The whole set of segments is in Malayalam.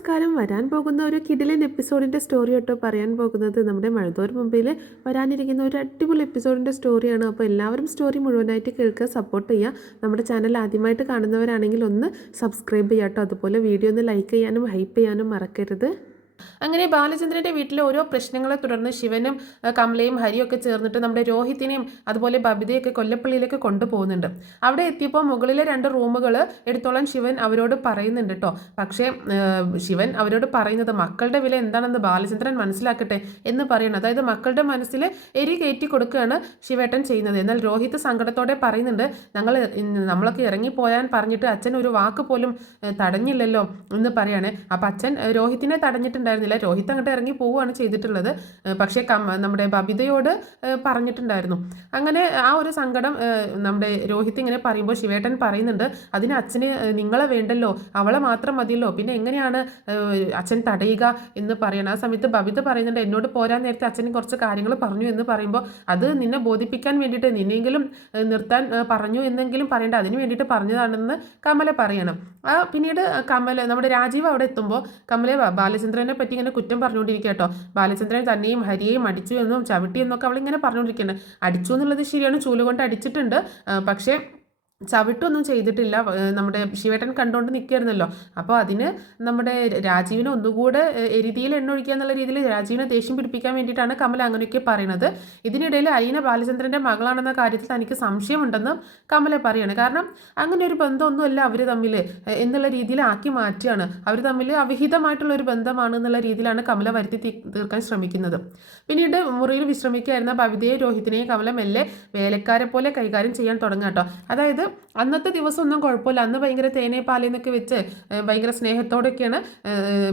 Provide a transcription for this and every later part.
നമസ്കാരം. വരാൻ പോകുന്ന ഒരു കിടിലൻ എപ്പിസോഡിൻ്റെ സ്റ്റോറി കേട്ടോ പറയാൻ പോകുന്നത്. നമ്മുടെ മഴത്തോർ മുംബൈയിൽ വരാനിരിക്കുന്ന ഒരു അടിപൊളി എപ്പിസോഡിൻ്റെ സ്റ്റോറിയാണ്. അപ്പോൾ എല്ലാവരും സ്റ്റോറി മുഴുവനായിട്ട് കേൾക്കുക, സപ്പോർട്ട് ചെയ്യുക. നമ്മുടെ ചാനൽ ആദ്യമായിട്ട് കാണുന്നവരാണെങ്കിൽ ഒന്ന് സബ്സ്ക്രൈബ് ചെയ്യുക കേട്ടോ. അതുപോലെ വീഡിയോ ഒന്ന് ലൈക്ക് ചെയ്യാനും ഹൈപ്പ് ചെയ്യാനും മറക്കരുത്. അങ്ങനെ ബാലചന്ദ്രൻ്റെ വീട്ടിലെ ഓരോ പ്രശ്നങ്ങളെ തുടർന്ന് ശിവനും കമലയും ഹരിയും ഒക്കെ ചേർന്നിട്ട് നമ്മുടെ രോഹിത്തിനെയും അതുപോലെ ബബിതയൊക്കെ കൊല്ലപ്പള്ളിയിലേക്ക് കൊണ്ടുപോകുന്നുണ്ട്. അവിടെ എത്തിയപ്പോൾ മുകളിലെ 2 റൂമുകൾ എടുത്തോളാൻ ശിവൻ അവരോട് പറയുന്നുണ്ട് കേട്ടോ. പക്ഷേ ശിവൻ അവരോട് പറയുന്നത് മക്കളുടെ വില എന്താണെന്ന് ബാലചന്ദ്രൻ മനസ്സിലാക്കട്ടെ എന്ന് പറയണം. അതായത് മക്കളുടെ മനസ്സിൽ എരി കയറ്റി കൊടുക്കുകയാണ് ശിവേട്ടൻ ചെയ്യുന്നത്. എന്നാൽ രോഹിത് സങ്കടത്തോടെ പറയുന്നുണ്ട്, നമ്മളൊക്കെ ഇറങ്ങിപ്പോയാൻ പറഞ്ഞിട്ട് അച്ഛൻ ഒരു വാക്ക് പോലും തടഞ്ഞില്ലല്ലോ എന്ന് പറയാണ്. അപ്പം അച്ഛൻ രോഹിത്തിനെ തടഞ്ഞിട്ടുണ്ടായിരുന്നില്ല. രോഹിത് അങ്ങോട്ട് ഇറങ്ങി പോവുകയാണ് ചെയ്തിട്ടുള്ളത്. പക്ഷേ നമ്മുടെ ബബിതയോട് പറഞ്ഞിട്ടുണ്ടായിരുന്നു. അങ്ങനെ ആ ഒരു സങ്കടം നമ്മുടെ രോഹിത് ഇങ്ങനെ പറയുമ്പോൾ ശിവേട്ടൻ പറയുന്നുണ്ട്, അതിന് അച്ഛന് നിങ്ങളെ വേണ്ടല്ലോ, അവളെ മാത്രം മതിയല്ലോ, പിന്നെ എങ്ങനെയാണ് അച്ഛൻ തടയുക എന്ന് പറയണം. ആ സമയത്ത് ബബിത പറയുന്നുണ്ട്, എന്നോട് പോരാൻ നേരത്തെ അച്ഛന് കുറച്ച് കാര്യങ്ങൾ പറഞ്ഞു എന്ന് പറയുമ്പോൾ അത് നിന്നെ ബോധിപ്പിക്കാൻ വേണ്ടിയിട്ട് നിന്നെങ്കിലും നിർത്താൻ പറഞ്ഞു എന്നെങ്കിലും പറയേണ്ട, അതിന് വേണ്ടിയിട്ട് പറഞ്ഞതാണെന്ന് കമല പറയണം. പിന്നീട് നമ്മുടെ രാജീവ് അവിടെ എത്തുമ്പോൾ കമല ബാലചന്ദ്രനെ പറ്റി ഇങ്ങനെ കുറ്റം പറഞ്ഞുകൊണ്ടിരിക്കുക കേട്ടോ. ബാലചന്ദ്രൻ തന്നെയും ഹരിയെയും അടിച്ചു എന്നും ചവിട്ടി എന്നൊക്കെ അവളിങ്ങനെ പറഞ്ഞുകൊണ്ടിരിക്കുകയാണ്. അടിച്ചു എന്നുള്ളത് ശരിയാണ്, ചൂലുകൊണ്ട് അടിച്ചിട്ടുണ്ട്. പക്ഷേ ചവിട്ടൊന്നും ചെയ്തിട്ടില്ല. നമ്മുടെ ശിവേട്ടൻ കണ്ടുകൊണ്ട് നിൽക്കുകയായിരുന്നല്ലോ. അപ്പോൾ അതിന് നമ്മുടെ രാജീവിനെ ഒന്നുകൂടെ എരുതിയിൽ എണ്ണ ഒഴിക്കുക എന്നുള്ള രീതിയിൽ രാജീവിനെ ദേഷ്യം പിടിപ്പിക്കാൻ വേണ്ടിയിട്ടാണ് കമല അങ്ങനെയൊക്കെ പറയുന്നത്. ഇതിനിടയിൽ അലീന ബാലചന്ദ്രൻ്റെ മകളാണെന്ന കാര്യത്തിൽ തനിക്ക് സംശയമുണ്ടെന്നും കമല പറയുകയാണ്. കാരണം അങ്ങനെ ഒരു ബന്ധമൊന്നുമല്ല അവർ തമ്മിൽ എന്നുള്ള രീതിയിൽ ആക്കി മാറ്റുകയാണ്. അവർ തമ്മിൽ അവിഹിതമായിട്ടുള്ള ഒരു ബന്ധമാണ് എന്നുള്ള രീതിയിലാണ് കമല വരുത്തി തീർക്കാൻ ശ്രമിക്കുന്നത്. പിന്നീട് മുറിയിൽ വിശ്രമിക്കുകയായിരുന്ന ബബിതയെ രോഹിത്തിനെയും കമല മെല്ലെ വേലക്കാരെ പോലെ കൈകാര്യം ചെയ്യാൻ തുടങ്ങുക കേട്ടോ. അതായത് അന്നത്തെ ദിവസം ഒന്നും കുഴപ്പമില്ല, അന്ന് ഭയങ്കര തേനേ പാലേന്നൊക്കെ വെച്ച് ഭയങ്കര സ്നേഹത്തോടെയൊക്കെയാണ്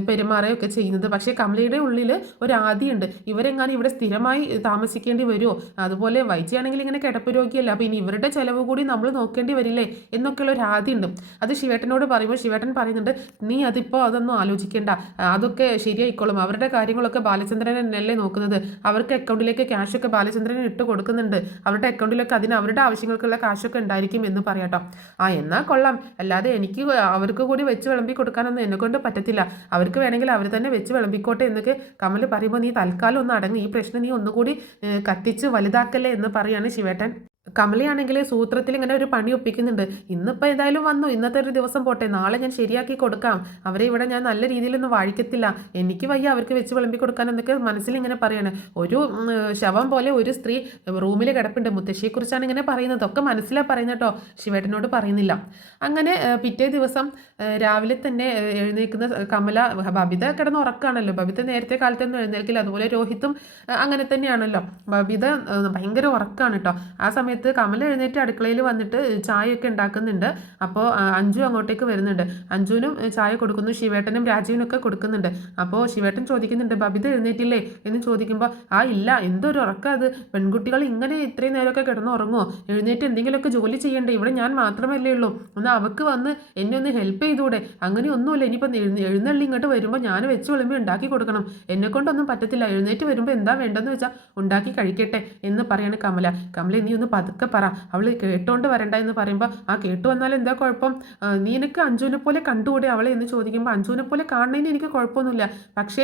പെരുമാറുകയൊക്കെ ചെയ്യുന്നത്. പക്ഷേ കമലയുടെ ഉള്ളിൽ ഒരു ആദിയുണ്ട്, ഇവരെങ്ങാനും ഇവിടെ സ്ഥിരമായി താമസിക്കേണ്ടി വരുമോ, അതുപോലെ വൈദ്യാണെങ്കിൽ ഇങ്ങനെ കിടപ്പ് രോഗിയല്ല, അപ്പോൾ ഇനി ഇവരുടെ ചിലവ് കൂടി നമ്മൾ നോക്കേണ്ടി വരില്ലേ എന്നൊക്കെയുള്ള ഒരു ആദിയുണ്ട്. അത് ശിവേട്ടനോട് പറയുമ്പോൾ ശിവേട്ടൻ പറയുന്നുണ്ട്, നീ അതിപ്പോൾ അതൊന്നും ആലോചിക്കേണ്ട, അതൊക്കെ ശരിയായിക്കോളും, അവരുടെ കാര്യങ്ങളൊക്കെ ബാലചന്ദ്രൻ എന്നല്ലേ നോക്കുന്നത്, അവർക്ക് അക്കൗണ്ടിലേക്ക് ക്യാഷൊക്കെ ബാലചന്ദ്രൻ ഇട്ട് കൊടുക്കുന്നുണ്ട്, അവരുടെ അക്കൗണ്ടിലൊക്കെ അതിന് അവരുടെ ആവശ്യങ്ങൾക്കുള്ള കാശൊക്കെ ഉണ്ടായിരിക്കും എന്ന് പറയാട്ടോ. എന്നാൽ കൊള്ളാം, അല്ലാതെ എനിക്ക് അവർക്ക് കൂടി വെച്ച് വിളമ്പി കൊടുക്കാനൊന്നും എന്നെക്കൊണ്ട് പറ്റത്തില്ല, അവർക്ക് വേണമെങ്കിൽ അവർ തന്നെ വെച്ച് വിളമ്പിക്കോട്ടെ എന്നൊക്കെ കമൽ പറയുമ്പോൾ നീ തൽക്കാലം ഒന്ന് അടങ്ങി, ഈ പ്രശ്നം നീ ഒന്നുകൂടി കത്തിച്ച് വലുതാക്കല്ലേ എന്ന് പറയാണ് ശിവേട്ടൻ. കമലയാണെങ്കിൽ സൂത്രത്തിൽ ഇങ്ങനെ ഒരു പണി ഒപ്പിക്കുന്നുണ്ട്. ഇന്നിപ്പോൾ ഏതായാലും വന്നു, ഇന്നത്തെ ഒരു ദിവസം പോട്ടെ, നാളെ ഞാൻ ശരിയാക്കി കൊടുക്കാം, അവരെ ഇവിടെ ഞാൻ നല്ല രീതിയിലൊന്നും വാഴിക്കത്തില്ല, എനിക്ക് വയ്യ അവർക്ക് വെച്ച് വിളമ്പി കൊടുക്കാൻ എന്നൊക്കെ മനസ്സിലിങ്ങനെ പറയാണ്. ഒരു ശവം പോലെ ഒരു സ്ത്രീ റൂമിൽ കിടപ്പുണ്ട്, മുത്തശ്ശിയെക്കുറിച്ചാണ് ഇങ്ങനെ പറയുന്നത്, ഒക്കെ മനസ്സിലാണ് പറയുന്നത് കേട്ടോ, ശിവേട്ടനോട് പറയുന്നില്ല. അങ്ങനെ പിറ്റേ ദിവസം രാവിലെ തന്നെ എഴുന്നേൽക്കുന്ന കമല, ബബിത കിടന്ന് ഉറക്കാണല്ലോ, ബബിത നേരത്തെ കാലത്തൊന്നും എഴുന്നേൽക്കില്ല, അതുപോലെ രോഹിത്തും അങ്ങനെ തന്നെയാണല്ലോ. ബബിത ഭയങ്കര ഉറക്കാണ് കേട്ടോ. ആ സമയത്ത് കമൽ എഴുന്നേറ്റ് അടുക്കളയിൽ വന്നിട്ട് ചായയൊക്കെ ഉണ്ടാക്കുന്നുണ്ട്. അപ്പോൾ അഞ്ജു അങ്ങോട്ടേക്ക് വരുന്നുണ്ട്. അഞ്ജുവിനും ചായ കൊടുക്കുന്നു, ശിവേട്ടനും രാജീവിനൊക്കെ കൊടുക്കുന്നുണ്ട്. അപ്പോൾ ശിവേട്ടൻ ചോദിക്കുന്നുണ്ട്, ബബിത എഴുന്നേറ്റില്ലേ എന്ന് ചോദിക്കുമ്പോൾ ഇല്ല, എന്തൊരു ഉറക്കം അത്, പെൺകുട്ടികൾ ഇങ്ങനെ ഇത്രയും നേരമൊക്കെ കിടന്ന് ഉറങ്ങുമോ, എഴുന്നേറ്റ് എന്തെങ്കിലുമൊക്കെ ജോലി ചെയ്യണ്ടേ, ഇവിടെ ഞാൻ മാത്രമല്ലേ ഉള്ളൂ, ഒന്ന് അവൾക്ക് വന്ന് എന്നെ ഒന്ന് ഹെൽപ്പ് ചെയ്തുകൂടെ, അങ്ങനെ ഒന്നുമില്ല, ഇനിയിപ്പോൾ എഴുന്നള്ളി ഇങ്ങോട്ട് വരുമ്പോൾ ഞാൻ വെച്ച് വിളമ്പി ഉണ്ടാക്കി കൊടുക്കണം, എന്നെക്കൊണ്ടൊന്നും പറ്റത്തില്ല, എഴുന്നേറ്റ് വരുമ്പോൾ എന്താ വേണ്ടെന്ന് വെച്ചാൽ ഉണ്ടാക്കി കഴിക്കട്ടെ എന്ന് പറയാണ് കമല. കമല നീ ഒന്ന് പതുക്കെ പറ, അവൾ കേട്ടോണ്ട് വരണ്ട എന്ന് പറയുമ്പോൾ കേട്ടു വന്നാൽ എന്താ കുഴപ്പം, നീ എനിക്ക് അഞ്ജുവിനെ പോലെ കണ്ടുകൂടെ അവളെ എന്ന് ചോദിക്കുമ്പോൾ അഞ്ജുവിനെ പോലെ കാണുന്നതിന് എനിക്ക് കുഴപ്പമൊന്നുമില്ല, പക്ഷേ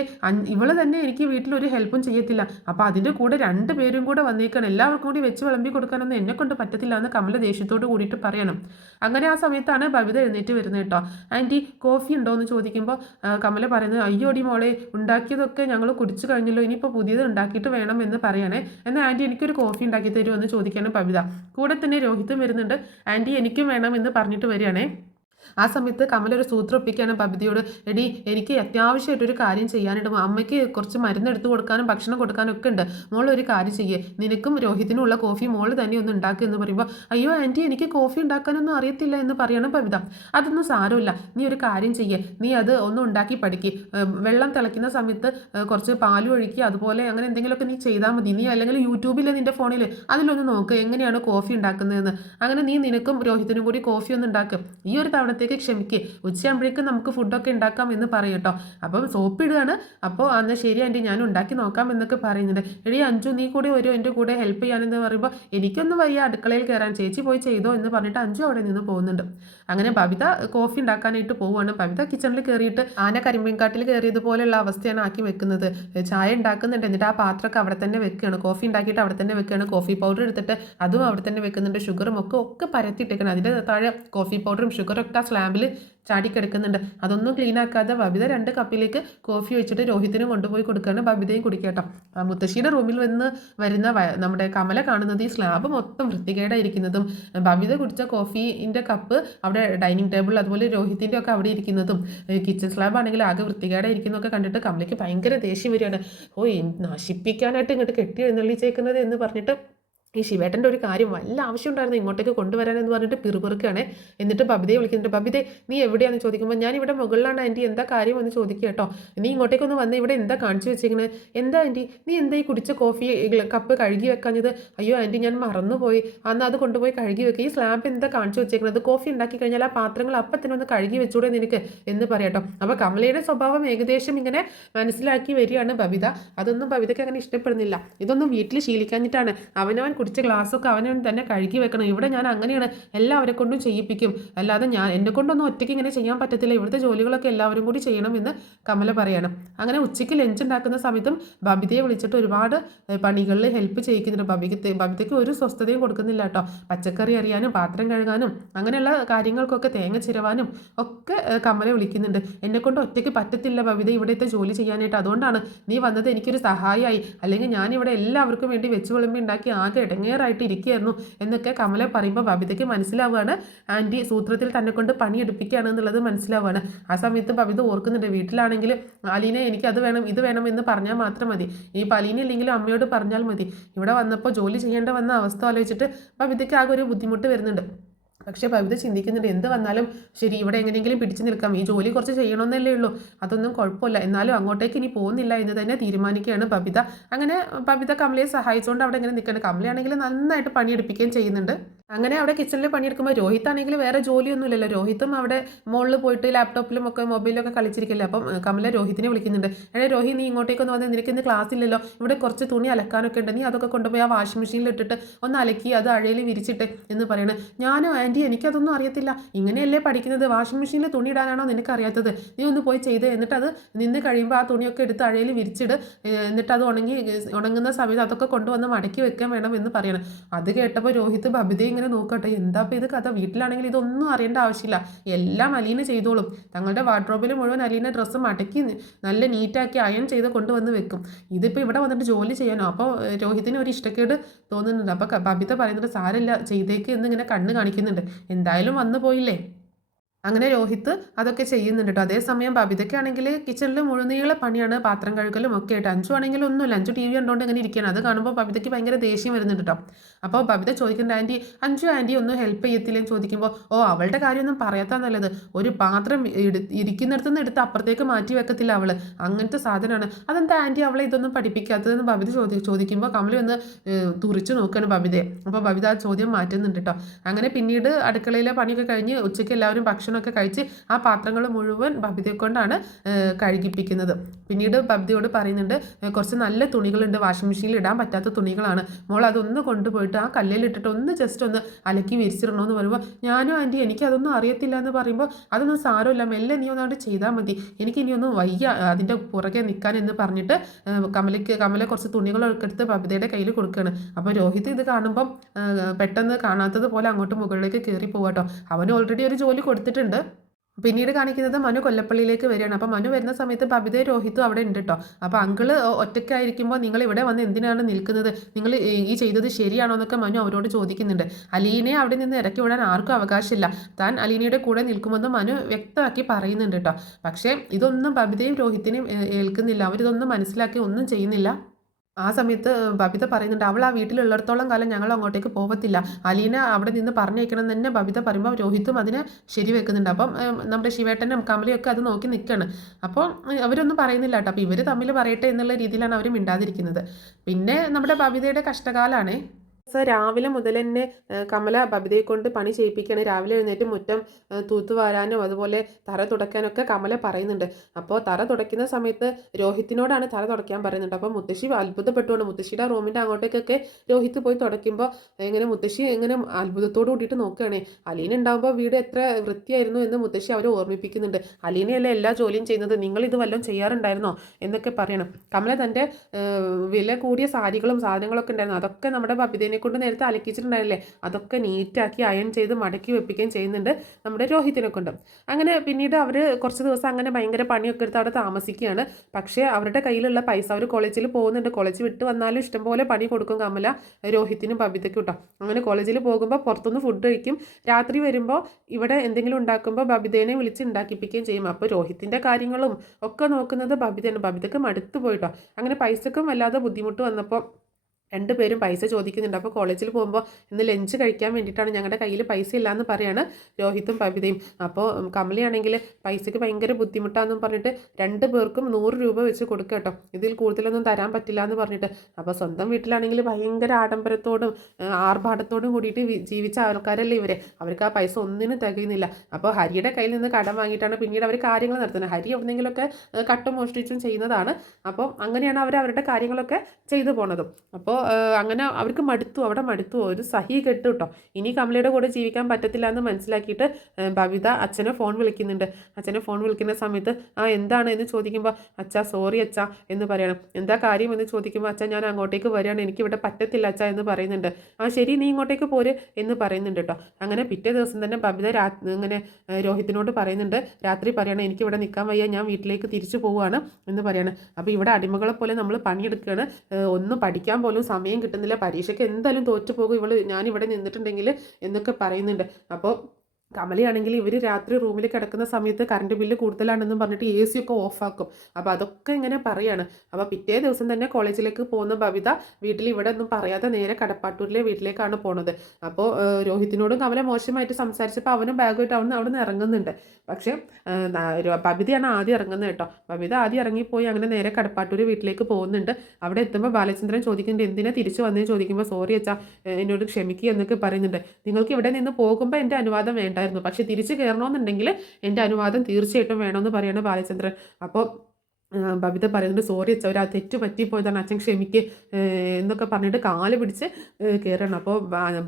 ഇവള് തന്നെ എനിക്ക് വീട്ടിലൊരു ഹെൽപ്പും ചെയ്യത്തില്ല, അപ്പോൾ അതിൻ്റെ കൂടെ 2 പേരും കൂടെ വന്നേക്കണം, എല്ലാവർക്കും കൂടി വെച്ച് വിളമ്പി കൊടുക്കാനൊന്നും എന്നെ കൊണ്ട് പറ്റത്തില്ല എന്ന് കമല ദേഷ്യത്തോട് കൂടിയിട്ട് പറയണം. അങ്ങനെ ആ സമയത്താണ് ബബിത എഴുന്നേറ്റ് വരുന്നത് കേട്ടോ. ആൻറ്റി കോഫി ഉണ്ടോ എന്ന് ചോദിക്കുമ്പോൾ കമല പറയുന്നത്, അയ്യോടി മോളെ, ഉണ്ടാക്കിയതൊക്കെ ഞങ്ങൾ കുടിച്ചു കഴിഞ്ഞല്ലോ, ഇനിയിപ്പോൾ പുതിയത് ഉണ്ടാക്കിയിട്ട് വേണം എന്ന് പറയണേ, എന്നാൽ ആൻറ്റി എനിക്കൊരു കോഫി ഉണ്ടാക്കി തരുമോ എന്ന് ചോദിക്കാനും ബബിത. കൂടെ തന്നെ രോഹിത്തും വരുന്നുണ്ട്, ആൻറ്റി എനിക്കും വേണം എന്ന് പറഞ്ഞിട്ട് വരികയാണേ. ആ സമയത്ത് കമലൊരു സൂത്രം ഒപ്പിക്കുകയാണ് ബബിതയോട്, എടി എനിക്ക് അത്യാവശ്യമായിട്ടൊരു കാര്യം ചെയ്യാനുണ്ട്, അമ്മയ്ക്ക് കുറച്ച് മരുന്ന് എടുത്തു കൊടുക്കാനും ഭക്ഷണം കൊടുക്കാനും ഒക്കെ ഉണ്ട്, മോളൊരു കാര്യം ചെയ്യേ, നിനക്കും രോഹിത്തിനുള്ള കോഫി മോള് തന്നെ ഒന്ന് ഉണ്ടാക്കുക എന്ന് പറയുമ്പോൾ, അയ്യോ ആൻറ്റി എനിക്ക് കോഫി ഉണ്ടാക്കാനൊന്നും അറിയത്തില്ല എന്ന് പറയണം ബബിത. അതൊന്നും സാരമില്ല, നീ ഒരു കാര്യം ചെയ്യേ, നീ അത് ഒന്ന് ഉണ്ടാക്കി പഠിക്കുക, വെള്ളം തിളയ്ക്കുന്ന സമയത്ത് കുറച്ച് പാലും ഒഴിക്കുക, അതുപോലെ അങ്ങനെ എന്തെങ്കിലുമൊക്കെ നീ ചെയ്താൽ മതി, നീ അല്ലെങ്കിൽ യൂട്യൂബിൽ നിൻ്റെ ഫോണിൽ അതിലൊന്ന് നോക്ക് എങ്ങനെയാണ് കോഫി ഉണ്ടാക്കുന്നതെന്ന്, അങ്ങനെ നീ നിനക്കും രോഹിത്തിനും കൂടി കോഫി ഒന്ന് ഉണ്ടാക്കുക, ഈ ഒരു തവണ നാളത്തേക്ക് ക്ഷമിക്കുക, ഉച്ചയാകുമ്പോഴേക്കും നമുക്ക് ഫുഡൊക്കെ ഉണ്ടാക്കാം എന്ന് പറയും കേട്ടോ. അപ്പം സോപ്പ് ഇടുകയാണ്. അപ്പോൾ അന്ന് ശരി ആൻറ്റി ഞാൻ ഉണ്ടാക്കി നോക്കാം എന്നൊക്കെ പറയുന്നുണ്ട്. എടി അഞ്ചു നീ കൂടി വരും എൻ്റെ കൂടെ ഹെൽപ്പ് ചെയ്യാനെന്ന് പറയുമ്പോൾ എനിക്കൊന്നും വയ്യ അടുക്കളയിൽ കയറാൻ, ചേച്ചി പോയി ചെയ്തോ എന്ന് പറഞ്ഞിട്ട് അഞ്ചു അവിടെ നിന്ന് പോകുന്നുണ്ട്. അങ്ങനെ ബബിത കോഫി ഉണ്ടാക്കാനായിട്ട് പോവുകയാണ്. ബബിത കിച്ചണിൽ കയറിയിട്ട് ആന കരിമ്പീൻകാട്ടിൽ കയറിയതുപോലെയുള്ള അവസ്ഥയാണ് ആക്കി വെക്കുന്നത്. ചായ ഉണ്ടാക്കുന്നുണ്ട്, എന്നിട്ട് ആ പാത്രമൊക്കെ അവിടെ തന്നെ വെക്കുകയാണ്. കോഫി ഉണ്ടാക്കിയിട്ട് അവിടെ തന്നെ വെക്കുകയാണ്. കോഫി പൗഡർ എടുത്തിട്ട് അതും അവിടെ തന്നെ വെക്കുന്നുണ്ട്. ഷുഗറും ഒക്കെ പരത്തിയിട്ടേക്കണം. അതിൻ്റെ താഴെ കോഫി പൗഡറും ഷുഗറൊക്കെ ആ സ്ലാബിൽ ചാടിക്കിടക്കുന്നുണ്ട്. അതൊന്നും ക്ലീൻ ആക്കാതെ ബബിത 2 കപ്പിലേക്ക് കോഫി വെച്ചിട്ട് രോഹിത്തിനും കൊണ്ടുപോയി കൊടുക്കുകയാണ്. ബബിതയും കുടിക്കട്ടോ. മുത്തശ്ശിയുടെ റൂമിൽ വരുന്ന നമ്മുടെ കമല കാണുന്നത് ഈ സ്ലാബ് മൊത്തം വൃത്തികേടായിരിക്കുന്നതും ബബിത കുടിച്ച കോഫീൻ്റെ കപ്പ് അവിടെ ഡൈനിങ് ടേബിൾ അതുപോലെ രോഹിത്തിൻ്റെ ഒക്കെ അവിടെ ഇരിക്കുന്നതും കിച്ചൺ സ്ലാബ് ആണെങ്കിൽ ആകെ വൃത്തികേടായിരിക്കുന്നതൊക്കെ കണ്ടിട്ട് കമലയ്ക്ക് ഭയങ്കര ദേഷ്യം വരികയാണ്. നശിപ്പിക്കാനായിട്ട് ഇങ്ങോട്ട് കെട്ടി എഴുന്നള്ളിച്ചേക്കുന്നത് എന്ന് പറഞ്ഞിട്ട് ഈ ശിവേട്ടൻ്റെ ഒരു കാര്യം വല്ല ആവശ്യം ഉണ്ടായിരുന്നു ഇങ്ങോട്ടേക്ക് കൊണ്ടുവരാനെന്ന് പറഞ്ഞിട്ട് പിറുപിറുക്കാണ്. എന്നിട്ട് ബബിതയെ വിളിക്കുന്നുണ്ട്. ബബിതേ നീ എവിടെയാണെന്ന് ചോദിക്കുമ്പോൾ ഞാൻ ഇവിടെ മുകളിലാണ് ആൻറ്റി, എന്താ കാര്യം എന്ന് ചോദിക്കുക കേട്ടോ. നീ ഇങ്ങോട്ടേക്കൊന്ന് വന്ന് ഇവിടെ എന്താ കാണിച്ചു വെച്ചിരിക്കുന്നത്? എന്താ ആൻറ്റി നീ എന്താ ഈ കുടിച്ച കോഫി കപ്പ് കഴുകി വെക്കാഞ്ഞത്? അയ്യോ ആൻറ്റി ഞാൻ മറന്നുപോയി, അന്ന് അത് കൊണ്ടുപോയി കഴുകി വെക്കുക. ഈ സ്ലാബ് എന്താ കാണിച്ചു വെച്ചേക്കുന്നത്? കോഫി ഉണ്ടാക്കി കഴിഞ്ഞാൽ ആ പാത്രങ്ങൾ അപ്പത്തിനൊന്ന് കഴുകി വെച്ചൂടെ നിനക്ക് എന്ന് പറയാട്ടോ. അപ്പോൾ കമലയുടെ സ്വഭാവം ഏകദേശം ഇങ്ങനെ മനസ്സിലാക്കി വരികയാണ് ബബിത. അതൊന്നും ബബിതയ്ക്ക് അങ്ങനെ ഇഷ്ടപ്പെടുന്നില്ല. ഇതൊന്നും വീട്ടിൽ ശീലിക്കാഞ്ഞിട്ടാണ്. അവനവൻ കുടിച്ച ഗ്ലാസ്സൊക്കെ അവനവൻ തന്നെ കഴുകി വെക്കണം. ഇവിടെ ഞാൻ അങ്ങനെയാണ് എല്ലാവരെ കൊണ്ടും ചെയ്യിപ്പിക്കും, അല്ലാതെ എന്നെ കൊണ്ടൊന്നും ഒറ്റയ്ക്ക് ഇങ്ങനെ ചെയ്യാൻ പറ്റത്തില്ല. ഇവിടുത്തെ ജോലികളൊക്കെ എല്ലാവരും കൂടി ചെയ്യണം എന്ന് കമല പറയണം. അങ്ങനെ ഉച്ചയ്ക്ക് ലഞ്ച് ഉണ്ടാക്കുന്ന സമയത്തും ബബിതയെ വിളിച്ചിട്ട് ഒരുപാട് പണികളിൽ ഹെൽപ്പ് ചെയ്യിക്കുന്നുണ്ട്. ബബിതയ്ക്ക് ഒരു സ്വസ്ഥതയും കൊടുക്കുന്നില്ല കേട്ടോ. പച്ചക്കറി അറിയാനും പാത്രം കഴുകാനും അങ്ങനെയുള്ള കാര്യങ്ങൾക്കൊക്കെ തേങ്ങ ചിരവാനും ഒക്കെ കമല വിളിക്കുന്നുണ്ട്. എന്നെക്കൊണ്ട് ഒറ്റയ്ക്ക് പറ്റത്തില്ല ബബിത ഇവിടുത്തെ ജോലി ചെയ്യാനായിട്ട്, അതുകൊണ്ടാണ് നീ വന്നത് എനിക്കൊരു സഹായമായി, അല്ലെങ്കിൽ ഞാനിവിടെ എല്ലാവർക്കും വേണ്ടി വെച്ച് വിളമ്പി ഉണ്ടാക്കി ആകെ ഇടങ്ങേറായിട്ട് ഇരിക്കുകയായിരുന്നു എന്നൊക്കെ കമല പറയുമ്പോൾ ബബിതയ്ക്ക് മനസ്സിലാവുകയാണ് ആൻറ്റി സൂത്രത്തിൽ തന്നെ കൊണ്ട് പണിയെടുപ്പിക്കുകയാണ് എന്നുള്ളത് മനസ്സിലാവുകയാണ്. ആ സമയത്ത് ബബിത ഓർക്കുന്നുണ്ട്, വീട്ടിലാണെങ്കിൽ അലീനെ എനിക്ക് അത് വേണം ഇത് വേണം എന്ന് പറഞ്ഞാൽ മാത്രം മതി, ഇനിയിപ്പോൾ അലീന ഇല്ലെങ്കിലും അമ്മയോട് പറഞ്ഞാൽ മതി. ഇവിടെ വന്നപ്പോൾ ജോലി ചെയ്യേണ്ട വന്ന അവസ്ഥ ആലോചിച്ചിട്ട് ബബിതയ്ക്ക് ആകെ ഒരു ബുദ്ധിമുട്ട് വരുന്നുണ്ട്. പക്ഷേ ബബിത ചിന്തിക്കുന്നുണ്ട്, എന്ത് വന്നാലും ശരി ഇവിടെ എങ്ങനെയെങ്കിലും പിടിച്ചു നിൽക്കാം, ഈ ജോലി കുറച്ച് ചെയ്യണമെന്നല്ലേ ഉള്ളൂ, അതൊന്നും കുഴപ്പമില്ല, എന്നാലും അങ്ങോട്ടേക്ക് ഇനി പോകുന്നില്ല എന്ന് തന്നെ തീരുമാനിക്കുകയാണ് ബബിത. അങ്ങനെ ബബിത കമലയെ സഹായിച്ചുകൊണ്ട് അവിടെ ഇങ്ങനെ നിൽക്കുകയാണ്. കമലയാണെങ്കിൽ നന്നായിട്ട് പണിയെടുപ്പിക്കുകയും ചെയ്യുന്നുണ്ട്. അങ്ങനെ അവിടെ കിച്ചണിൽ പണിയെടുക്കുമ്പോൾ രോഹിത് ആണെങ്കിൽ വേറെ ജോലിയൊന്നുമില്ലല്ലോ, രോഹിത്തും അവിടെ മുകളിൽ പോയിട്ട് ലാപ്ടോപ്പിലും ഒക്കെ മൊബൈലൊക്കെ കളിച്ചിരിക്കില്ല. അപ്പം കമല രോഹിത്തിനെ വിളിക്കുന്നുണ്ട്. രോഹിത് നീ ഇങ്ങോട്ടേക്കൊന്ന് വന്ന്, നിനക്ക് ഇന്ന് ക്ലാസ് ഇല്ലല്ലോ, ഇവിടെ കുറച്ച് തുണി അലക്കാനൊക്കെ ഉണ്ട്, നീ അതൊക്കെ കൊണ്ടുപോയി ആ വാഷിംഗ് മെഷീനിൽ ഇട്ടിട്ട് ഒന്ന് അലക്കി അത് അഴയിൽ വിരിച്ചിട്ട് എന്ന് പറയണേ. ഞാനോ ആൻറ്റി എനിക്കതൊന്നും അറിയത്തില്ല, ഇങ്ങനെയല്ലേ പഠിക്കുന്നത്, വാഷിംഗ് മെഷീനിൽ തുണി ഇടാനാണോ നിനക്കറിയാത്തത്, നീ ഒന്ന് പോയി ചെയ്ത് എന്നിട്ട് അത് നിന്ന് കഴിയുമ്പോൾ ആ തുണിയൊക്കെ എടുത്ത് അഴയിൽ വിരിച്ചിട്, എന്നിട്ട് അത് ഉണങ്ങുന്ന സമയത്ത് അതൊക്കെ കൊണ്ടുവന്ന് മടക്കി വെക്കാൻ വേണം എന്ന് പറയണം. അത് കേട്ടപ്പോൾ രോഹിത് ബബിതയെ ഇങ്ങനെ നോക്കട്ടെ, എന്താ ഇപ്പോൾ ഇത് കഥ, വീട്ടിലാണെങ്കിൽ ഇതൊന്നും അറിയേണ്ട ആവശ്യമില്ല, എല്ലാം അലീന ചെയ്തോളും. തങ്ങളുടെ വാർഡ്രോബിൽ മുഴുവൻ അലീന ഡ്രസ്സ് മടക്കി നല്ല നീറ്റാക്കി അയൺ ചെയ്ത് കൊണ്ടുവന്ന് വെക്കും, ഇതിപ്പോൾ ഇവിടെ വന്നിട്ട് ജോലി ചെയ്യാനോ? അപ്പോൾ രോഹിതിന് ഒരു ഇഷ്ടക്കേട് തോന്നുന്നുണ്ട്. അപ്പോൾ ബബിത പറയുന്നുണ്ട്, സാരമില്ല ചെയ്തേക്ക് എന്നിങ്ങനെ കണ്ണ് കാണിക്കുന്നുണ്ട്, എന്തായാലും വന്നു പോയില്ലേ. അങ്ങനെ രോഹിത്ത് അതൊക്കെ ചെയ്യുന്നുണ്ട് കേട്ടോ. അതേസമയം ബബിതയ്ക്കാണെങ്കിൽ കിച്ചണിൽ മുഴുനീള പണിയാണ്, പാത്രം കഴുകലും ഒക്കെ ആയിട്ട്. അഞ്ചു ആണെങ്കിൽ ഒന്നുമില്ല, അഞ്ചു ടി വി കണ്ടുകൊണ്ട് ഇങ്ങനെ ഇരിക്കുകയാണ്. അത് കാണുമ്പോൾ ബബിതയ്ക്ക് ഭയങ്കര ദേഷ്യം വരുന്നുണ്ട് കേട്ടോ. അപ്പോൾ ബബിത ചോദിക്കുന്നുണ്ട്, ആൻറ്റി ഒന്നും ഹെൽപ്പ് ചെയ്യത്തില്ലെന്ന് ചോദിക്കുമ്പോൾ, അവളുടെ കാര്യമൊന്നും പറയാത്താ നല്ലത്, ഒരു പാത്രം ഇരിക്കുന്നിടത്തുനിന്ന് എടുത്ത് അപ്പുറത്തേക്ക് മാറ്റി വെക്കത്തില്ല അവൾ, അങ്ങനത്തെ സാധനമാണ്, അതെന്താ ആൻറ്റി അവളെ ഇതൊന്നും പഠിപ്പിക്കാത്തതെന്ന് ബബിത ചോദിക്കുമ്പോൾ കമല ഒന്ന് തുറിച്ച് നോക്കുകയാണ് ബബിതയെ. അപ്പോൾ ബബിത ആ ചോദ്യം മാറ്റുന്നുണ്ട് കേട്ടോ. അങ്ങനെ പിന്നീട് അടുക്കളയിലെ പണിയൊക്കെ കഴിഞ്ഞ് ഉച്ചയ്ക്ക് എല്ലാവരും ഭക്ഷണമൊക്കെ കഴിച്ച് ആ പാത്രങ്ങൾ മുഴുവൻ ബബിതയെ കൊണ്ടാണ് കഴുകിപ്പിക്കുന്നത്. പിന്നീട് ബബിതയോട് പറയുന്നുണ്ട്, കുറച്ച് നല്ല തുണികളുണ്ട്, വാഷിംഗ് മെഷീനിൽ ഇടാൻ പറ്റാത്ത തുണികളാണ്, മോൾ അതൊന്ന് കൊണ്ടുപോയിട്ട് ആ കല്ലിലിട്ടിട്ട് ഒന്ന് ജസ്റ്റ് ഒന്ന് അലക്കി വിരിച്ചിടണമെന്ന് പറയുമ്പോൾ, ഞാനും ആൻറ്റി എനിക്കതൊന്നും അറിയത്തില്ല എന്ന് പറയുമ്പോൾ, അതൊന്നും സാരമില്ല, മെല്ലെ നീ ഒന്നാണ്ട് ചെയ്താൽ മതി, എനിക്ക് ഇനിയൊന്നും വയ്യ അതിൻ്റെ പുറകെ നിൽക്കാൻ എന്ന് പറഞ്ഞിട്ട് കമല കുറച്ച് തുണികളൊക്കെ എടുത്ത് ബബിതയുടെ കയ്യിൽ കൊടുക്കുകയാണ്. അപ്പോൾ രോഹിത് ഇത് കാണുമ്പം പെട്ടെന്ന് കാണാത്തത് പോലെ അങ്ങോട്ട് മുകളിലേക്ക് കയറി പോവാട്ടോ. അവന് ഓൾറെഡി ഒരു ജോലി കൊടുത്തിട്ടുണ്ട്. പിന്നീട് കാണിക്കുന്നത് മനു കൊല്ലപ്പള്ളിയിലേക്ക് വരികയാണ്. അപ്പോൾ മനു വരുന്ന സമയത്ത് ബബിതയും രോഹിത്തും അവിടെ ഉണ്ട് കേട്ടോ. അപ്പോൾ അങ്കിള് ഒറ്റയ്ക്കായിരിക്കുമ്പോൾ നിങ്ങൾ ഇവിടെ വന്ന് എന്തിനാണ് നിൽക്കുന്നത്, നിങ്ങൾ ഈ ചെയ്തത് ശരിയാണോ എന്നൊക്കെ മനു അവരോട് ചോദിക്കുന്നുണ്ട്. അലീനയെ അവിടെ നിന്ന് ഇറക്കി വിടാൻ ആർക്കും അവകാശമില്ല, താൻ അലീനയുടെ കൂടെ നിൽക്കുമെന്ന് മനു വ്യക്തമാക്കി പറയുന്നുണ്ട് കേട്ടോ. പക്ഷേ ഇതൊന്നും ബബിതയും രോഹിത്തിനെയും ഏൽക്കുന്നില്ല, അവരിതൊന്നും മനസ്സിലാക്കി ഒന്നും ചെയ്യുന്നില്ല. ആ സമയത്ത് ബബിത പറയുന്നുണ്ട്, അവൾ ആ വീട്ടിലുള്ളിടത്തോളം കാലം ഞങ്ങൾ അങ്ങോട്ടേക്ക് പോകത്തില്ല, അലീന അവിടെ നിന്ന് പറഞ്ഞേക്കണം തന്നെ ബബിത പറയുമ്പോൾ രോഹിത്തും അതിനെ ശരിവെക്കുന്നുണ്ട്. അപ്പം നമ്മുടെ ശിവേട്ടനും കമലയൊക്കെ അത് നോക്കി നിൽക്കുകയാണ്. അപ്പോൾ അവരൊന്നും പറയുന്നില്ല കേട്ടോ. അപ്പോൾ ഇവർ തമ്മിൽ പറയട്ടെ എന്നുള്ള രീതിയിലാണ് അവർ മിണ്ടാതിരിക്കുന്നത്. പിന്നെ നമ്മുടെ ബബിതയുടെ കഷ്ടകാലമാണേ. രാവിലെ മുതൽ തന്നെ കമല ബബിതയെ കൊണ്ട് പണി ചെയ്യിപ്പിക്കുകയാണ്. രാവിലെ എഴുന്നേറ്റ് മുറ്റം തൂത്തുവാരാനും അതുപോലെ തറ തുടയ്ക്കാനൊക്കെ കമല പറയുന്നുണ്ട്. അപ്പോൾ തറ തുടയ്ക്കുന്ന സമയത്ത് രോഹിത്തിനോടാണ് തറ തുടയ്ക്കാൻ പറയുന്നുണ്ട്. അപ്പോൾ മുത്തശ്ശി അത്ഭുതപ്പെട്ടുകൊണ്ട് മുത്തശ്ശിയുടെ റൂമിൻ്റെ അങ്ങോട്ടേക്കൊക്കെ രോഹിത്ത് പോയി തുടയ്ക്കുമ്പോൾ ഇങ്ങനെ മുത്തശ്ശി ഇങ്ങനെ അത്ഭുതത്തോട് കൂടിയിട്ട് നോക്കുകയാണ്. അലീന ഉണ്ടാകുമ്പോൾ വീട് എത്ര വൃത്തിയായിരുന്നു എന്ന് മുത്തശ്ശി അവരെ ഓർമ്മിപ്പിക്കുന്നുണ്ട്. അലീനയല്ലേ എല്ലാ ജോലിയും ചെയ്യുന്നത്, നിങ്ങൾ ഇത് വല്ലതും ചെയ്യാറുണ്ടായിരുന്നോ എന്നൊക്കെ പറയണം. കമല തൻ്റെ വില കൂടിയ സാരികളും സാധനങ്ങളൊക്കെ ഉണ്ടായിരുന്നു, അതൊക്കെ നമ്മുടെ ബബിതേനെ കൊണ്ട് നേരത്തെ അലക്കിച്ചിട്ടുണ്ടായില്ലേ, അതൊക്കെ നീറ്റാക്കി അയൺ ചെയ്ത് മടക്കി വെപ്പിക്കുകയും ചെയ്യുന്നുണ്ട് നമ്മുടെ രോഹിത്തിനെ കൊണ്ട്. അങ്ങനെ പിന്നീട് അവർ കുറച്ച് ദിവസം അങ്ങനെ ഭയങ്കര പണിയൊക്കെ എടുത്ത് അവിടെ താമസിക്കുകയാണ്. പക്ഷേ അവരുടെ കയ്യിലുള്ള പൈസ, അവർ കോളേജിൽ പോകുന്നുണ്ട്, കോളേജ് വിട്ട് വന്നാലും ഇഷ്ടംപോലെ പണി കൊടുക്കും കമല രോഹിത്തിനും ബബിതയ്ക്കും കേട്ടോ. അങ്ങനെ കോളേജിൽ പോകുമ്പോൾ പുറത്തുനിന്ന് ഫുഡ് കഴിക്കും, രാത്രി വരുമ്പോൾ ഇവിടെ എന്തെങ്കിലും ഉണ്ടാക്കുമ്പോൾ ബബിതേനെ വിളിച്ച് ഉണ്ടാക്കിപ്പിക്കുകയും ചെയ്യും. അപ്പോൾ രോഹിത്തിൻ്റെ കാര്യങ്ങളും ഒക്കെ നോക്കുന്നത് ബബിതയാണ്. ബബിതയ്ക്ക് മടുത്തു പോയിട്ടോ. അങ്ങനെ പൈസക്കും വല്ലാതെ ബുദ്ധിമുട്ട് വന്നപ്പോൾ രണ്ടുപേരും പൈസ ചോദിക്കുന്നുണ്ട്. അപ്പോൾ കോളേജിൽ പോകുമ്പോൾ ഇന്ന് ലഞ്ച് കഴിക്കാൻ വേണ്ടിയിട്ടാണ്, ഞങ്ങളുടെ കയ്യിൽ പൈസ ഇല്ലയെന്ന് പറയാണ് രോഹിത്തും ബബിതയും. അപ്പോൾ കമലയാണെങ്കിൽ പൈസയ്ക്ക് ഭയങ്കര ബുദ്ധിമുട്ടാണെന്നും പറഞ്ഞിട്ട് 2 പേർക്കും 100 രൂപ വെച്ച് കൊടുക്കുക കേട്ടോ, ഇതിൽ കൂടുതലൊന്നും തരാൻ പറ്റില്ല എന്ന് പറഞ്ഞിട്ട്. അപ്പോൾ സ്വന്തം വീട്ടിലാണെങ്കിൽ ഭയങ്കര ആഡംബരത്തോടും ആർഭാടത്തോടും കൂടിയിട്ട് ജീവിച്ച ആൾക്കാരല്ലേ ഇവരെ, അവർക്ക് ആ പൈസ ഒന്നിനും തികയുന്നില്ല. അപ്പോൾ ഹരിയുടെ കയ്യിൽ നിന്ന് കടം വാങ്ങിയിട്ടാണ് പിന്നീട് അവർ കാര്യങ്ങൾ നടത്തുന്നത്. ഹരി എവിടെയെങ്കിലുമൊക്കെ കട്ടും മോഷ്ടിച്ചും ചെയ്യുന്നതാണ്. അപ്പോൾ അങ്ങനെയാണ് അവർ അവരുടെ കാര്യങ്ങളൊക്കെ ചെയ്തു പോണതും. അപ്പോൾ അങ്ങനെ അവർക്ക് അവിടെ മടുത്തു, ഒരു സഹി കെട്ടു കേട്ടോ. ഇനി കമലയുടെ കൂടെ ജീവിക്കാൻ പറ്റത്തില്ല എന്ന് മനസ്സിലാക്കിയിട്ട് ബബിത അച്ഛനെ ഫോൺ വിളിക്കുന്നുണ്ട്. അച്ഛനെ ഫോൺ വിളിക്കുന്ന സമയത്ത് എന്താണ് എന്ന് ചോദിക്കുമ്പോൾ അച്ഛാ സോറി അച്ഛാ എന്ന് പറയണം. എന്താ കാര്യം എന്ന് ചോദിക്കുമ്പോൾ അച്ഛാ ഞാൻ അങ്ങോട്ടേക്ക് വരികയാണ്, എനിക്കിവിടെ പറ്റത്തില്ല അച്ഛാ എന്ന് പറയുന്നുണ്ട്. ശരി നീ ഇങ്ങോട്ടേക്ക് പോര് എന്ന് പറയുന്നുണ്ട് കേട്ടോ. അങ്ങനെ പിറ്റേ ദിവസം തന്നെ ബബിത ഇങ്ങനെ രോഹിത്തിനോട് പറയുന്നുണ്ട്, രാത്രി പറയണം എനിക്കിവിടെ നിൽക്കാൻ വയ്യ, ഞാൻ വീട്ടിലേക്ക് തിരിച്ചു പോവുകയാണ് എന്ന് പറയണം. അപ്പോൾ ഇവിടെ അടിമകളെ പോലെ നമ്മൾ പണിയെടുക്കുകയാണ്, ഒന്നും പഠിക്കാൻ പോലും സമയം കിട്ടുന്നില്ല, പരീക്ഷയ്ക്ക് എന്തായാലും തോറ്റു പോകും ഞാനിവിടെ നിന്നിട്ടുണ്ടെങ്കിൽ എന്നൊക്കെ പറയുന്നുണ്ട്. അപ്പോൾ കമലയാണെങ്കിൽ ഇവർ രാത്രി റൂമിൽ കിടക്കുന്ന സമയത്ത് കറണ്ട് ബില്ല് കൂടുതലാണെന്നും പറഞ്ഞിട്ട് AC ഒക്കെ ഓഫാക്കും. അപ്പോൾ അതൊക്കെ ഇങ്ങനെ പറയാണ്. അപ്പോൾ പിറ്റേ ദിവസം തന്നെ കോളേജിലേക്ക് പോകുന്ന ബബിത വീട്ടിൽ ഇവിടെ ഒന്നും പറയാതെ നേരെ കടപ്പാട്ടൂരിലെ വീട്ടിലേക്കാണ് പോണത്. അപ്പോൾ രോഹിത്തിനോടും കമല മോശമായിട്ട് സംസാരിച്ചപ്പോൾ അവനും ബാഗായിട്ട് അവിടെ നിന്ന് ഇറങ്ങുന്നുണ്ട്. പക്ഷേ ബബിതയാണ് ആദ്യം ഇറങ്ങുന്നത് കേട്ടോ. ബബിത ആദ്യം ഇറങ്ങിപ്പോയി അങ്ങനെ നേരെ കടപ്പാട്ടൂർ വീട്ടിലേക്ക് പോകുന്നുണ്ട്. അവിടെ എത്തുമ്പോൾ ബാലചന്ദ്രൻ ചോദിക്കുന്നുണ്ട് എന്തിനാ തിരിച്ചു വന്നതെന്ന് ചോദിക്കുമ്പോൾ സോറി അച്ഛാ എന്നോട് ക്ഷമിക്കുക എന്നൊക്കെ പറയുന്നുണ്ട്. നിങ്ങൾക്ക് ഇവിടെ നിന്ന് പോകുമ്പോൾ എൻ്റെ അനുവാദം വേണ്ട, പക്ഷെ തിരിച്ചു കയറണമെന്നുണ്ടെങ്കിൽ എൻ്റെ അനുവാദം തീർച്ചയായിട്ടും വേണമെന്ന് പറയണ ബാലചന്ദ്രൻ. അപ്പോൾ ബബിത പറയുന്നുണ്ട് സോറി അച്ഛൻ ഒരു തെറ്റ് പറ്റിപ്പോയതാണ്, അച്ഛൻ ക്ഷമിക്ക് എന്നൊക്കെ പറഞ്ഞിട്ട് കാല് പിടിച്ച് കയറണം. അപ്പോൾ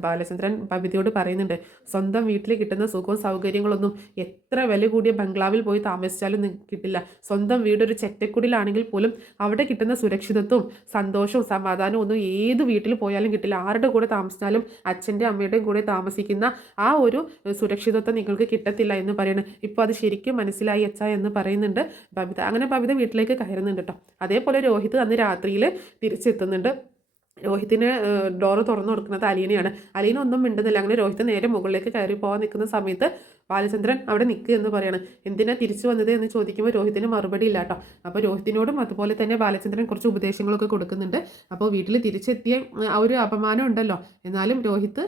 ബാലചന്ദ്രൻ ബബിതയോട് പറയുന്നുണ്ട് സ്വന്തം വീട്ടിൽ കിട്ടുന്ന സുഖവും സൗകര്യങ്ങളൊന്നും എത്ര വില കൂടിയ ബംഗ്ലാവിൽ പോയി താമസിച്ചാലും കിട്ടില്ല. സ്വന്തം വീടൊരു ചെറ്റക്കുടിലാണെങ്കിൽ പോലും അവിടെ കിട്ടുന്ന സുരക്ഷിതത്വവും സന്തോഷവും സമാധാനവും ഒന്നും ഏത് വീട്ടിൽ പോയാലും കിട്ടില്ല. ആരുടെ കൂടെ താമസിച്ചാലും അച്ഛൻ്റെ അമ്മയുടെയും കൂടെ താമസിക്കുന്ന ആ ഒരു സുരക്ഷിതത്വം നിങ്ങൾക്ക് കിട്ടത്തില്ല എന്ന് പറയണം. ഇപ്പോൾ അത് ശരിക്കും മനസ്സിലായി അച്ഛ എന്ന് പറയുന്നുണ്ട് ബബിത. അങ്ങനെ ബബിത വീട്ടിലേക്ക് കയറുന്നുണ്ട് കേട്ടോ. അതേപോലെ രോഹിത് അന്ന് രാത്രിയിൽ തിരിച്ചെത്തുന്നുണ്ട്. രോഹിത്തിന് ഡോറ് തുറന്നു കൊടുക്കുന്നത് അലീനയാണ്. അലീന ഒന്നും മിണ്ടുന്നില്ല. അങ്ങനെ രോഹിത് നേരെ മുകളിലേക്ക് കയറി പോകാൻ നിൽക്കുന്ന സമയത്ത് ബാലചന്ദ്രൻ അവിടെ നിൽക്കുക എന്ന് പറയണം. എന്തിനാ തിരിച്ചു വന്നത് എന്ന് ചോദിക്കുമ്പോൾ രോഹിത്തിന് മറുപടി ഇല്ല കേട്ടോ. അപ്പോൾ രോഹിത്തിനോടും അതുപോലെ തന്നെ ബാലചന്ദ്രൻ കുറച്ച് ഉപദേശങ്ങളൊക്കെ കൊടുക്കുന്നുണ്ട്. അപ്പോൾ വീട്ടിൽ തിരിച്ചെത്തിയ ആ ഒരു അപമാനം ഉണ്ടല്ലോ, എന്നാലും രോഹിത്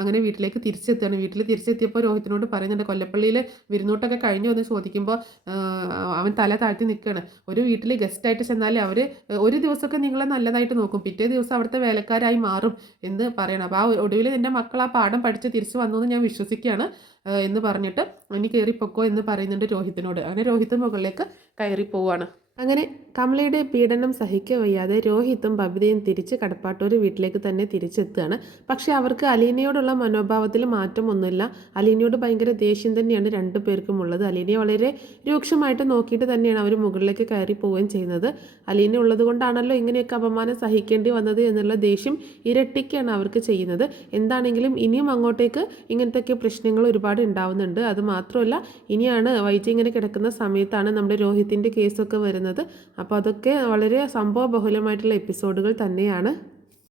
അങ്ങനെ വീട്ടിലേക്ക് തിരിച്ചെത്തുകയാണ്. വീട്ടിൽ തിരിച്ചെത്തിയപ്പോൾ രോഹിത്തിനോട് പറയുന്നുണ്ട് കൊല്ലപ്പള്ളിയിൽ വിരുന്നോട്ടൊക്കെ കഴിഞ്ഞു എന്ന് ചോദിക്കുമ്പോൾ അവൻ തല താഴ്ത്തി നിൽക്കുകയാണ്. ഒരു വീട്ടിൽ ഗസ്റ്റായിട്ട് ചെന്നാൽ അവർ ഒരു ദിവസമൊക്കെ നിങ്ങളെ നല്ലതായിട്ട് നോക്കും, പിറ്റേ ദിവസം അവിടുത്തെ വേലക്കാരായി മാറും എന്ന് പറയണം. അപ്പോൾ ആ ഒടുവിൽ എൻ്റെ മക്കൾ ആ പാഠം പഠിച്ച് തിരിച്ചു വന്നു എന്ന് ഞാൻ വിശ്വസിക്കുകയാണ് എന്ന് പറഞ്ഞിട്ട് ഇനി കയറിപ്പൊക്കോ എന്ന് പറയുന്നുണ്ട് രോഹിത്തിനോട്. അങ്ങനെ രോഹിത് മുകളിലേക്ക് കയറി പോവുകയാണ്. അങ്ങനെ കമലയുടെ പീഡനം സഹിക്കവയ്യാതെ രോഹിത്തും ബബിതയും തിരിച്ച് കടപ്പാട്ടൂർ വീട്ടിലേക്ക് തന്നെ തിരിച്ചെത്തുകയാണ്. പക്ഷേ അവർക്ക് അലീനയോടുള്ള മനോഭാവത്തിൽ മാറ്റമൊന്നുമില്ല. അലീനയോട് ഭയങ്കര ദേഷ്യം തന്നെയാണ് രണ്ടു പേർക്കും ഉള്ളത്. അലീനയെ വളരെ രൂക്ഷമായിട്ട് നോക്കിയിട്ട് തന്നെയാണ് അവർ മുകളിലേക്ക് കയറി പോവുകയും ചെയ്യുന്നത്. അലീന ഉള്ളത് കൊണ്ടാണല്ലോ ഇങ്ങനെയൊക്കെ അപമാനം സഹിക്കേണ്ടി വന്നത് എന്നുള്ള ദേഷ്യം ഇരട്ടിക്കാണ് അവർക്ക് ചെയ്യുന്നത്. എന്താണെങ്കിലും ഇനിയും അങ്ങോട്ടേക്ക് ഇങ്ങനത്തെയൊക്കെ പ്രശ്നങ്ങൾ ഒരുപാട് ഉണ്ടാവുന്നുണ്ട്. അത് മാത്രമല്ല ഇനിയാണ് വൈജി ഇങ്ങനെ കിടക്കുന്ന സമയത്താണ് നമ്മുടെ രോഹിത്തിൻ്റെ കേസൊക്കെ വരുന്നത്. അപ്പോൾ അതൊക്കെ വളരെ സംഭവബഹുലമായിട്ടുള്ള എപ്പിസോഡുകൾ തന്നെയാണ്.